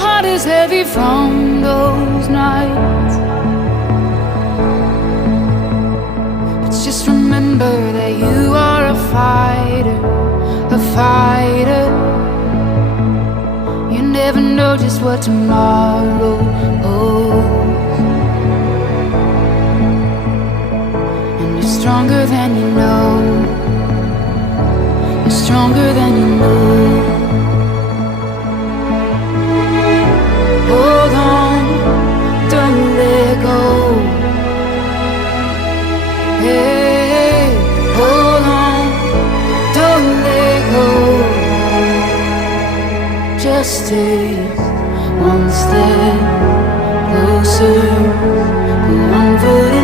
heart is heavy from those nights. But just remember that you are a fighter, a fighter. You never know just what tomorrow holds. And you're stronger than you know. You're stronger than you know. Hold on, don't let go. Hey, hold on, don't let go. Just take one step closer, go one foot